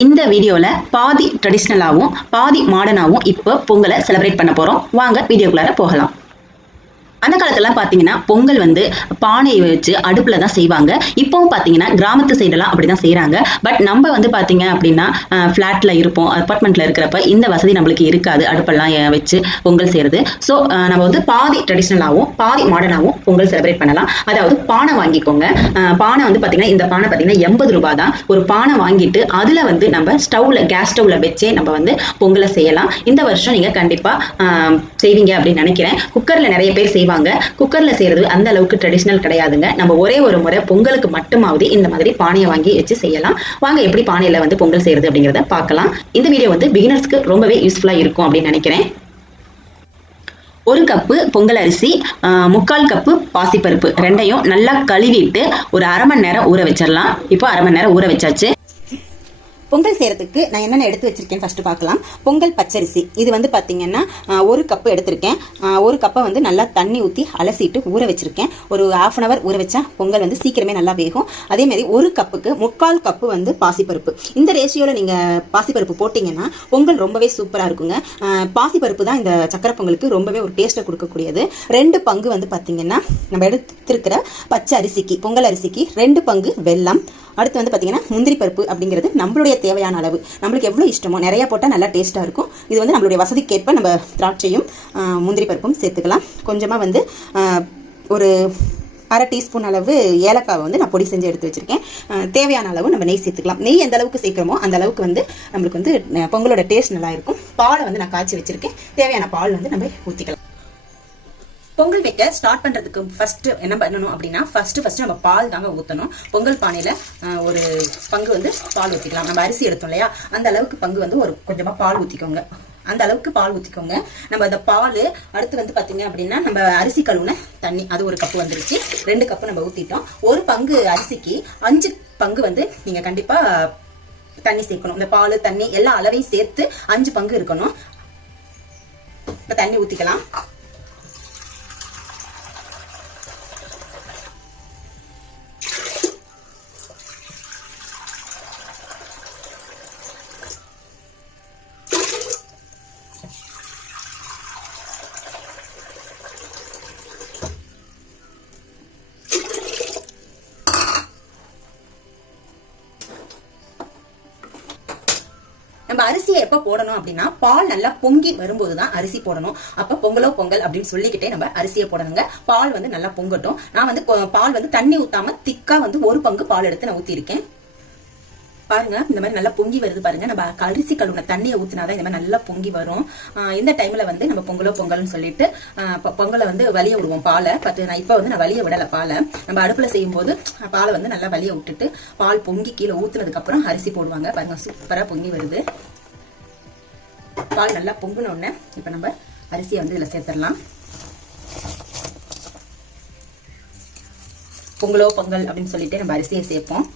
இந்த வீடியோவில் பாதி ட்ரெடிஷ்னலாகவும் பாதி மாடர்னாகவும் இப்போ பொங்கலை செலிப்ரேட் பண்ண போகிறோம் வாங்க வீடியோக்குள்ளார போகலாம். அந்த காலத்துலலாம் பார்த்தீங்கன்னா பொங்கல் வந்து பானையை வச்சு அடுப்பில் தான் செய்வாங்க. இப்போவும் பார்த்தீங்கன்னா கிராமத்து சைடெல்லாம் அப்படி தான் செய்கிறாங்க பட் நம்ம வந்து பார்த்தீங்க அப்படின்னா ஃப்ளாட்டில் இருப்போம் அப்பார்ட்மெண்ட்டில் இருக்கிறப்ப இந்த வசதி நம்மளுக்கு இருக்காது அடுப்பெல்லாம் வச்சு பொங்கல் செய்கிறது ஸோ நம்ம வந்து பாதி ட்ரெடிஷ்னலாகவும் பாதி மாடர்னாகவும் பொங்கல் செலிப்ரேட் பண்ணலாம். அதாவது பானை வாங்கிக்கோங்க. பானை வந்து பார்த்தீங்கன்னா இந்த பானை பார்த்தீங்கன்னா எண்பது ரூபாய் தான். ஒரு பானை வாங்கிட்டு அதில் வந்து நம்ம ஸ்டவ்வில் கேஸ் ஸ்டவ்வில் வச்சே நம்ம வந்து பொங்கலை செய்யலாம். இந்த வருஷம் நீங்கள் கண்டிப்பாக செய்வீங்க அப்படின்னு நினைக்கிறேன். குக்கரில் நிறைய பேர் செய்வாங்க. குக்கர்ல செய்யறது அந்த அளவுக்கு ட்ரெடிஷ்னல் கிடையாதுங்க. நம்ம ஒரே ஒரு முறை பொங்கலுக்கு மட்டுமாவது இந்த மாதிரி பானையை வாங்கி வச்சு செய்யலாம். வாங்க எப்படி பானையில வந்து பொங்கல் செய்யறது அப்படிங்கிறத பார்க்கலாம். இந்த வீடியோ வந்து பிகினர்ஸ்க்கு ரொம்பவே யூஸ்ஃபுல்லா இருக்கும் அப்படின்னு நினைக்கிறேன். ஒரு கப்பு பொங்கல் அரிசி ஆஹ், முக்கால் கப்பு பாசிப்பருப்பு. ரெண்டையும் நல்லா கழுவிட்டு ஒரு அரை மணி நேரம் ஊற வச்சிடலாம் இப்போ அரை மணி நேரம் ஊற வச்சாச்சு. பொங்கல் செய்யறதுக்கு நான் என்னென்ன எடுத்து வச்சிருக்கேன் ஃபர்ஸ்ட் பார்க்கலாம். பொங்கல் பச்சரிசி. இது வந்து பார்த்தீங்கன்னா ஒரு கப்பு எடுத்திருக்கேன். ஒரு கப்பை வந்து நல்லா தண்ணி ஊற்றி அலசிட்டு ஊற வச்சிருக்கேன். ஒரு ஹாஃப் அன் அவர் ஊற வச்சா பொங்கல் வந்து சீக்கிரமே நல்லா வேகும். அதே மாதிரி ஒரு கப்புக்கு முக்கால் கப்பு வந்து பாசிப்பருப்பு. இந்த ரேஷியோவில் நீங்கள் பாசிப்பருப்பு போட்டிங்கன்னா பொங்கல் ரொம்பவே சூப்பராக இருக்குங்க. பாசிப்பருப்பு தான் இந்த சக்கரை பொங்கலுக்கு ரொம்பவே ஒரு டேஸ்ட்டை கொடுக்கக்கூடியது. ரெண்டு பங்கு வந்து பார்த்தீங்கன்னா நம்ம எடுத்திருக்கிற பச்சை அரிசிக்கு பொங்கல் அரிசிக்கு ரெண்டு பங்கு வெல்லம் அடுத்து வந்து பார்த்தீங்கன்னா முந்திரி பருப்பு அப்படிங்கிறது நம்மளுடைய தேவையான அளவு. நம்மளுக்கு எவ்வளோ இஷ்டமோ நிறையா போட்டால் நல்லா டேஸ்ட்டாக இருக்கும். இது வந்து நம்மளுடைய வசதிக்கேற்ப நம்ம திராட்சையும் முந்திரி பருப்பும் சேர்த்துக்கலாம். கொஞ்சமாக வந்து ஒரு அரை டீஸ்பூன் அளவு ஏலக்காவை வந்து நான் பொடி செஞ்சு எடுத்து வச்சுருக்கேன். தேவையான அளவு நம்ம நெய் சேர்த்துக்கலாம். நெய் எந்த அளவுக்கு சேர்க்குறோமோ அந்த அளவுக்கு வந்து நம்மளுக்கு வந்து பொங்கலோட டேஸ்ட் நல்லா இருக்கும். பாலை வந்து நான் காய்ச்சி வச்சிருக்கேன். தேவையான பால் வந்து நம்ம ஊற்றிக்கலாம் பொங்கல் வைக்க ஸ்டார்ட் பண்றதுக்கு ஃபர்ஸ்ட் என்ன பண்ணணும் அப்படின்னா ஃபர்ஸ்ட் ஃபர்ஸ்ட் நம்ம பால் தாங்க ஊற்றணும் பொங்கல் பானையில ஒரு பங்கு வந்து பால் ஊற்றிக்கலாம் நம்ம அரிசி எடுத்தோம் இல்லையா? அந்த அளவுக்கு பங்கு வந்து ஒரு கொஞ்சமா பால் ஊற்றிக்கோங்க அந்த அளவுக்கு பால் ஊற்றிக்கோங்க நம்ம அந்த பால் அடுத்து வந்து பார்த்தீங்க அப்படின்னா நம்ம அரிசி கழுவுன தண்ணி அது ஒரு கப்பு வந்துருச்சு. ரெண்டு கப்பு நம்ம ஊற்றிட்டோம் ஒரு பங்கு அரிசிக்கு அஞ்சு பங்கு வந்து நீங்கள் கண்டிப்பாக தண்ணி சேர்க்கணும். இந்த பால் தண்ணி எல்லா அளவையும் சேர்த்து அஞ்சு பங்கு இருக்கணும். இப்போ தண்ணி ஊற்றிக்கலாம் நம்ம அரிசியை எப்ப போடணும் அப்படின்னா பால் நல்லா பொங்கி வரும்போது தான் அரிசி போடணும். அப்ப பொங்கலோ பொங்கல் அப்படின்னு சொல்லிக்கிட்டே நம்ம அரிசியை போடணுங்க. பால் வந்து நல்லா பொங்கட்டும். நான் வந்து பால் வந்து தண்ணி ஊத்தாம திக்கா வந்து ஒரு பங்கு பால் எடுத்து நான் ஊத்திருக்கேன் பாருங்க இந்த மாதிரி நல்லா பொங்கி வருது பாருங்க. நம்ம அரிசி கழுவுன தண்ணியை ஊத்தினாதான் இந்த மாதிரி நல்லா பொங்கி வரும். ஆஹ் இந்த டைம்ல வந்து நம்ம பொங்கலோ பொங்கல்னு சொல்லிட்டு பொங்கலை வந்து வலிய விடுவோம் பாலை. பட் நான் இப்போ வந்து நான் வலிய விடல பாலை. நம்ம அடுப்புல செய்யும் போது பாலை வந்து நல்லா வலிய விட்டுட்டு பால் பொங்கி கீழே ஊத்துனதுக்கு அப்புறம் அரிசி போடுவாங்க. பாருங்க சூப்பரா பொங்கி வருது. பால் நல்லா பொங்கின உடனே இப்போ நம்ம அரிசியை வந்து இதில் சேர்த்துடலாம். பொங்கலோ பொங்கல் அப்படின்னு சொல்லிட்டு நம்ம அரிசியை சேர்ப்போம்.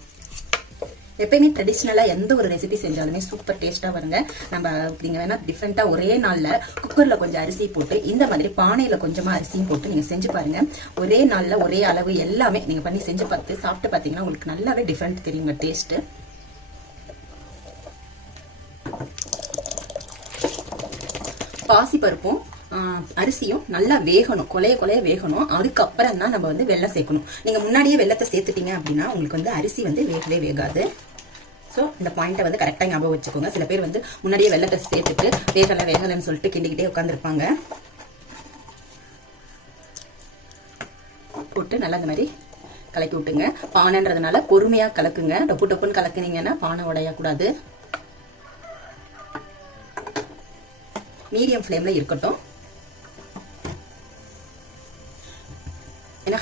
எப்பயுமே ட்ரெடிஷ்னலாக எந்த ஒரு ரெசிபி செஞ்சாலுமே சூப்பர் டேஸ்ட்டாக வருங்க. நம்ம நீங்கள் வேணால் டிஃப்ரெண்ட்டாக ஒரே நாளில் குக்கரில் கொஞ்சம் அரிசி போட்டு இந்த மாதிரி பானையில் கொஞ்சமாக அரிசியும் போட்டு நீங்கள் செஞ்சு பாருங்கள் ஒரே நாளில் ஒரே அளவு எல்லாமே நீங்கள் பண்ணி செஞ்சு பார்த்து சாப்பிட்டு பார்த்தீங்கன்னா உங்களுக்கு நல்லாவே டிஃப்ரெண்ட் தெரியுங்க டேஸ்ட்டு பாசிப்பருப்பும் ஆஹ், அரிசியும் நல்லா வேகணும். கொலைய கொலைய வேகணும். அதுக்கப்புறம் தான் நம்ம வந்து வெள்ளம் சேர்க்கணும். நீங்க முன்னாடியே வெள்ளத்தை சேர்த்துட்டீங்க அப்படின்னா உங்களுக்கு வந்து அரிசி வந்து வேகவே வேகாது. ஸோ இந்த பாயிண்ட்டை வந்து கரெக்டாக ஞாபகம் வச்சுக்கோங்க. சில பேர் வந்து முன்னாடியே வெள்ளத்தை சேர்த்துட்டு வேகலை வேகலைன்னு சொல்லிட்டு கிண்டிக்கிட்டே உட்காந்துருப்பாங்க போட்டு நல்லா இந்த மாதிரி கலக்கி விட்டுங்க. பானைன்றதுனால பொறுமையாக கலக்குங்க. டப்பு டப்புன்னு கலக்குனீங்கன்னா பானை உடையக்கூடாது. மீடியம் ஃப்ளேமில் இருக்கட்டும்.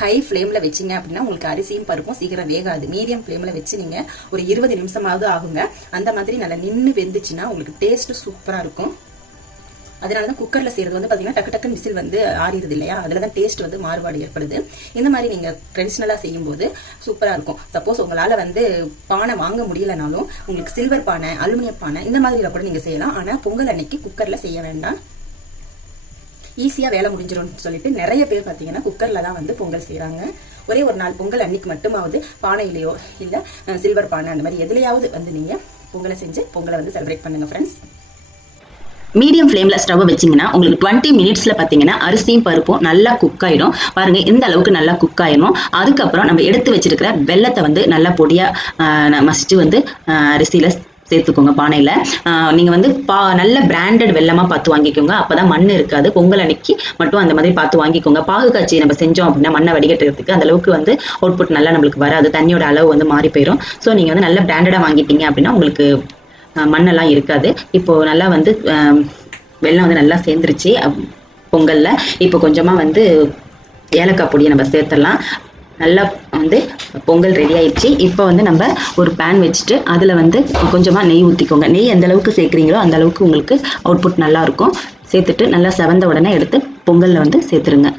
ஹை ஃப்ளேமில் வச்சீங்க அப்படின்னா உங்களுக்கு அரிசியும் பருப்பும் சீக்கிரம் வேகாது. மீடியம் ஃப்ளேமில் வச்சு நீங்கள் ஒரு இருபது நிமிஷமாவது ஆகுங்க. அந்த மாதிரி நல்லா நின்று வெந்துச்சுன்னா உங்களுக்கு டேஸ்ட்டு சூப்பராக இருக்கும். அதனால தான் குக்கரில் செய்கிறது வந்து பார்த்தீங்கன்னா டக்கு டக்குன்னு விசில் வந்து ஆறிடுது இல்லையா? அதில் தான் டேஸ்ட் வந்து மாறுபாடு ஏற்படுது. இந்த மாதிரி நீங்கள் ட்ரெடிஷ்னலாக செய்யும்போது சூப்பராக இருக்கும். சப்போஸ் உங்களால் வந்து பானை வாங்க முடியலனாலும் உங்களுக்கு சில்வர் பானை அலுமினிய பானை இந்த மாதிரில கூட நீங்கள் செய்யலாம். ஆனால் பொங்கல் அன்னைக்கு குக்கரில் செய்ய வேண்டாம். ஈஸியாக வேலை முடிஞ்சிடும்னு சொல்லிட்டு நிறைய பேர் பார்த்தீங்கன்னா குக்கரில் தான் வந்து பொங்கல் செய்கிறாங்க ஒரே ஒரு நாள் பொங்கல் அன்னைக்கு மட்டுமாவது பானையிலையோ இல்லை சில்வர் பானை அந்த மாதிரி எதுலையாவது வந்து நீங்கள் பொங்கலை செஞ்சு பொங்கலை வந்து செலிப்ரேட் பண்ணுங்க ஃப்ரெண்ட்ஸ் மீடியம் ஃப்ளேம்ல ஸ்டவ் வச்சீங்கன்னா உங்களுக்கு டுவெண்ட்டி மினிட்ஸ்ல பார்த்தீங்கன்னா அரிசியும் பருப்பும் நல்லா குக் ஆயிடும். பாருங்க இந்த அளவுக்கு நல்லா குக் ஆயிடும் அதுக்கப்புறம் நம்ம எடுத்து வச்சிருக்கிற வெள்ளத்தை வந்து நல்லா பொடியா மசிச்சு வந்து அரிசியில சேர்த்துக்கோங்க பானையில. ஆஹ், நீங்க வந்து பா நல்ல பிராண்டட் வெள்ளமாக பார்த்து வாங்கிக்கோங்க. அப்பதான் மண் இருக்காது பொங்கல் அன்னைக்கு மட்டும் அந்த மாதிரி பார்த்து வாங்கிக்கோங்க. பாகு காய்ச்சி நம்ம செஞ்சோம் அப்படின்னா மண்ணை வடிகட்டுறதுக்கு அந்த அளவுக்கு வந்து அவுட்புட் நல்லா நம்மளுக்கு வராது. தண்ணியோட அளவு வந்து மாறி போயிடும் ஸோ நீங்க வந்து நல்ல பிராண்டடா வாங்கிட்டீங்க அப்படின்னா உங்களுக்கு மண்ணெல்லாம் இருக்காது. இப்போ நல்லா வந்து வெள்ளம் வெல்லம் வந்து நல்லா சேர்ந்துருச்சு. பொங்கலில் பொங்கல்ல. இப்போ கொஞ்சமா வந்து ஏலக்காய் பொடியை நம்ம சேர்த்துடலாம். நல்லா வந்து பொங்கல் ரெடி ஆயிடுச்சு. இப்போ வந்து நம்ம ஒரு பேன் வச்சுட்டு அதில் வந்து கொஞ்சமாக நெய் ஊற்றிக்கோங்க நெய் எந்த அளவுக்கு சேர்க்குறீங்களோ அந்த அளவுக்கு உங்களுக்கு அவுட்புட் நல்லா இருக்கும் சேர்த்துட்டு நல்லா செவந்த உடனே எடுத்து பொங்கலில் வந்து சேர்த்துருங்க.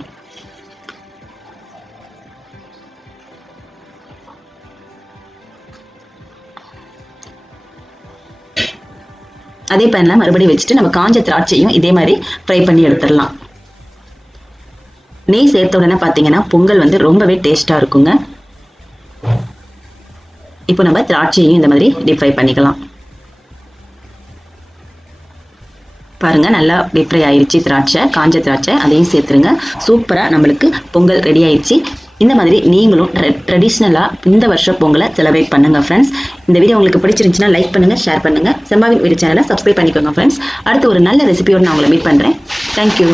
அதே பேனில் மறுபடியும் வச்சுட்டு நம்ம காஞ்ச திராட்சையும் இதே மாதிரி ஃப்ரை பண்ணி எடுத்துடலாம். நெய் சேர்த்த உடனே பார்த்தீங்கன்னா பொங்கல் வந்து ரொம்பவே டேஸ்ட்டாக இருக்குங்க. இப்போ நம்ம திராட்சையும் இந்த மாதிரி டீப் ஃப்ரை பண்ணிக்கலாம். பாருங்க நல்லா டீப் ஃப்ரை ஆயிடுச்சு திராட்சை. காஞ்ச திராட்சை அதையும் சேர்த்துருங்க. சூப்பராக நம்மளுக்கு பொங்கல் ரெடி ஆயிடுச்சு இந்த மாதிரி நீங்களும் ட்ரெடிஷ்னலாக இந்த வருஷம் பொங்கலை செலிப்ரேட் பண்ணுங்க ஃப்ரெண்ட்ஸ் இந்த வீடியோ உங்களுக்கு பிடிச்சிருந்துச்சுன்னா லைக் பண்ணுங்க ஷேர் பண்ணுங்க. செம்பாவின் வீடியோ சேனலை சப்ஸ்கிரைப் பண்ணிக்கோங்க ஃப்ரெண்ட்ஸ் அடுத்து ஒரு நல்ல ரெசிபியோடு நான் உங்களை மீட் பண்ணுறேன் தேங்க்யூ